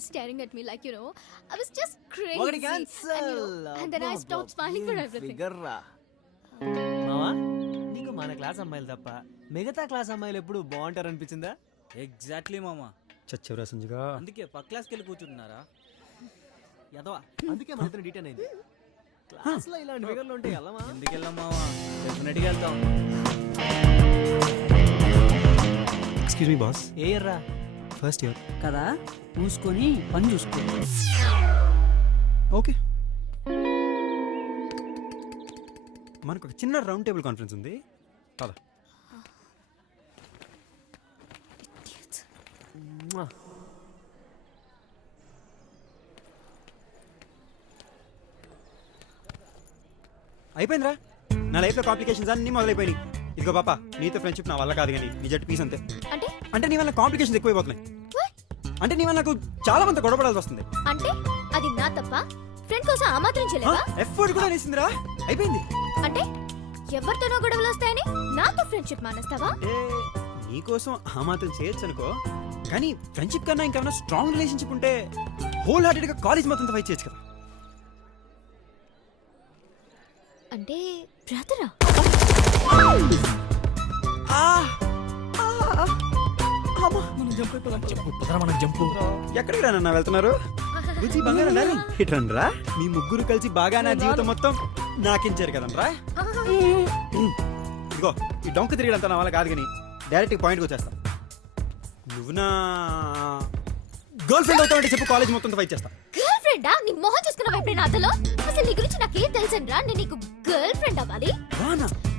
was staring at me like, I was just crazy. ఒకటి cancel. And then I stopped smiling for everything. మావా నీకు మన class అమ్మాయిలు తప్ప మిగతా క్లాస్ అమ్మాయిలు ఎప్పుడు బాగుంటారు అనిపించిందా? ఎగ్జాక్ట్లీ మామ. చచ్చవరా సంజుగా. అందుకే పక్క క్లాస్కి వెళ్ళి కూర్చుంటున్నారా? యదవా అందుకే మన ఇద్దరు డీటెయిన్ అయింది. క్లాస్ లో ఇలాంటి ఫిగర్లు ఉంటాయి వెళ్ళమా? ఎందుకు వెళ్ళాం మామ? డెఫినెట్గా వెళ్తాం. Excuse me boss. ఏ ఇయర్ రా? First year. కదా మూసుకొని పని చూసుకో. ఓకే, మనకు ఒక చిన్న రౌండ్ టేబుల్ కాన్ఫరెన్స్ ఉంది. పద. అయిపోయిందిరా, నా లైఫ్లో కాంప్లికేషన్స్ అన్నీ మొదలైపోయినాయి. ఇదిగో పాప, నీతో ఫ్రెండ్షిప్ నా వల్ల కాదు, కానీ నీ జట్టు పీస్ అంతే. అంటే నీ వల్ల కాంప్లికేషన్స్ ఎక్కువైపోతున్నాయి. అంటే నీ వల్ల నాకు చాలా మంది గొడవపడాల్సి వస్తుంది. అంటే అది నా తప్ప? ఫ్రెండ్ కోసం ఆ మాత్రం చేయలేవా? ఎఫర్ట్ కూడా వేసిందిరా, అయిపోయింది. అంటే ఎవరితోనో గొడవలు వస్తాయని నాతో ఫ్రెండ్షిప్ మానేస్తావా? నీకోసం ఆ మాత్రం చేయొచ్చు అనుకో, కానీ ఫ్రెండ్షిప్ కన్నా ఇంకేమైనా స్ట్రాంగ్ రిలేషన్షిప్ ఉంటే హోల్ హార్టెడ్ గా కాలేజ్ మొత్తం ఫైట్ చేయొచ్చు కదా. అంటే బ్రదరా? ఎక్కడికి రానన్నా వెళ్తున్నారు? బుజ్జి బంగారం డార్లింగ్, ఇటు రండి రా. మీ ముగ్గురు కలిసి బాగా నా జీవితం మొత్తం నాకించారు కదనరా. ఇదిగో ఈ డొంక తిరిగడంతా నా వల్ల కాదు, కానీ డైరెక్ట్ పాయింట్కి వచ్చేస్తా. నువ్వు నా గర్ల్ ఫ్రెండ్ అవుతావంటే చెప్పు, కాలేజ్ మొత్తం ఫైట్ చేస్తా. గర్ల్ ఫ్రెండా? నీ మొహం చూసుకున్నావా ఎప్పుడైనా అతలో? అసలు నీ గురించి నాకేం తెలుసండ్రా? నేను నీకు గర్ల్ ఫ్రెండ్ అవ్వాలి?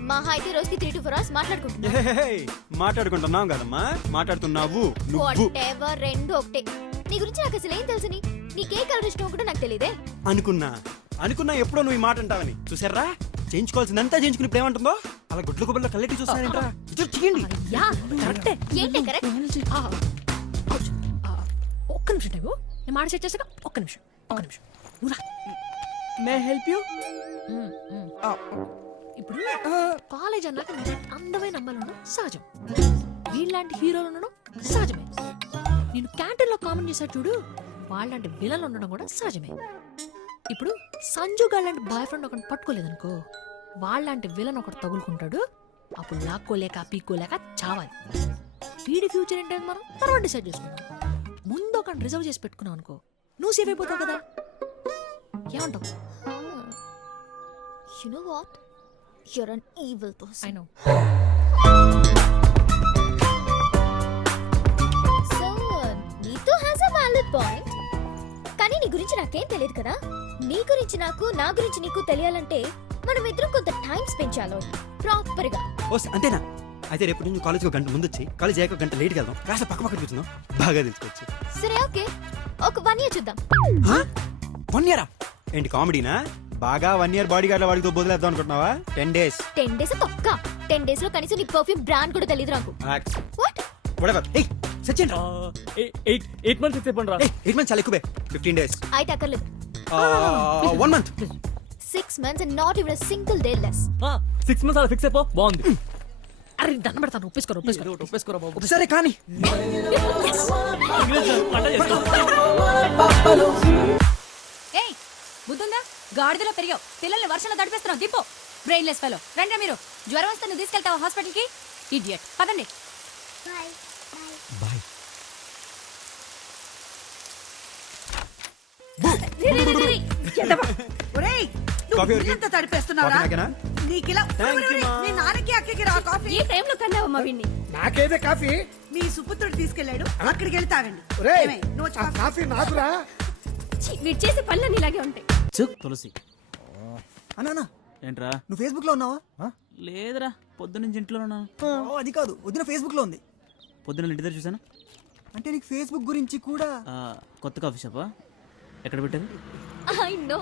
మహా అయితే రోజుకి 3 to 4 hours మాట్లాడుకుంటున్నావు కదమ్మా, మాట్లాడుతున్నావు నువ్వు. రెండు ఒకటే. నీ గురించి నాకు అసలు ఏం తెలుసని? నీకే కలర్ ఇష్టం కూడా నాకు తెలియదే. అనుకున్నా ఎప్పుడో నువ్వు ఈ మాట అంటావని. చూసారా, చేయించుకోవాల్సిందంతా చేయించుకుని ఇప్పుడు ఏమంటుందో అలా గుడ్ల గుబ్బల్లో కల్లెట్టి చూస్తారంటరా. చేయండి. ఏంటి కరెక్ట్? ఒక్క నిమిషం టైము, నేను మాట సెట్ చేసాక ఒక్క నిమిషం. May help you? ఇప్పుడు కాలేజ్ అన్నాక అందమైన అమ్మాయిలు ఉండడం సహజం, వీళ్ళలాంటి హీరోలు ఉండడం సహజమే. నేను క్యాంటీన్ లో కామెంట్ చేశాడు చూడు, వాళ్ళంటి విలన్లు ఉండడం కూడా సహజమే. ఇప్పుడు సంజు గారు లాంటి బాయ్ ఫ్రెండ్ ఒకటి పట్టుకోలేదనుకో, వాళ్ళంటి విలన్ ఒకటి తగులుకుంటాడు. అప్పుడు లాక్కోలేక పీక్కోలేక చావాలి. వీడి ఫ్యూచర్ ఏంటంటే మనం తర్వాత డిసైడ్ చేసుకుందాం. ముందు ఒక రిజర్వ్ చేసి పెట్టుకున్నావు అనుకో, నువ్వు సేఫ్ అయిపోతావు కదా. ఏమంటావు? You know what? You're an evil person. I know. So, నీతో has a valid point. కానీ నీ గురించి నాకేం తెలియదు కదా. నీ గురించి నాకు, నా గురించి నీకు తెలియాలంటే మనం ఇద్దరం కొంత టైం స్పెండ్ చేయాలి ప్రాపర్ గా. అంతేనా? అయితే రేపు నుంచి కాలేజ్ ఒక గంట ముందు వచ్చి, కాలేజ్ అయ్యాక గంట లేట్కి వెళ్దాం. కాస్త పక్క కూర్చుందాం, బాగా తెలుసుకోవచ్చు. సరే ఓకే, ఒక 1 year చూద్దాం. 1 year? ఏంటి కామెడీనా? బాగా 1 year బాడీ గార్డ్ వాడితో బదులేద్దాం అనుకుంటున్నావా? 10 days. 10 days తొక్క. 10 days లో కనీసం నీ పర్ఫ్యూమ్ బ్రాండ్ కూడా తెలియదు నాకు. వాట్? whatever. ఏయ్ సచిన్, 8 months ఫిక్స్ అయిపోండి రా. 8 months చాలా ఎక్కువే. 15 days. అయితే అక్కర్లేదు. 1 month. 6 months and not even a single day less. 6 months అలా ఫిక్స్ అయిపో. బాగుంది. అరే దండ పెడతాను, ఒప్పేసుకోరా బాబు. సరే కానీ ఏయ్ బుద్ధుందా? గాడిదలో పెరిగావు, పిల్లల్ని వర్షంలో తడిపేస్తున్నావు. దిప్పు బ్రెయిన్లెస్ ఫెలో. రండి మీరు. జ్వరం వస్తే నువ్వు తీసుకెళ్తావా హాస్పిటల్కి? ఇడియట్. పదండి. బాయ్. ఈ టైంలో కన్నావమ్మా వీణ్ణి. నాకేదే కాఫీ? మీ సుపుత్రుడు తీసుకెళ్లాడు, అక్కడికి వెళ్ళి తాగండి. కాఫీ నాకురా. వీడు చేసే పనులన్నీ ఇలాగే ఉంటాయి. తులసి. అన్నా ఏంట్రా? నువ్వు ఫేస్బుక్ లో ఉన్నావా? లేదురా, పొద్దున్నుంచి ఇంట్లో ఉన్నాను. అది కాదు, వదిన ఫేస్బుక్ లో ఉంది. పొద్దున్న ఇంటి దగ్గర చూసాను. అంటే నీకు ఫేస్బుక్ గురించి కూడా? కొత్త కాఫీ షాపా? ఎక్కడ పెట్టారు? I know.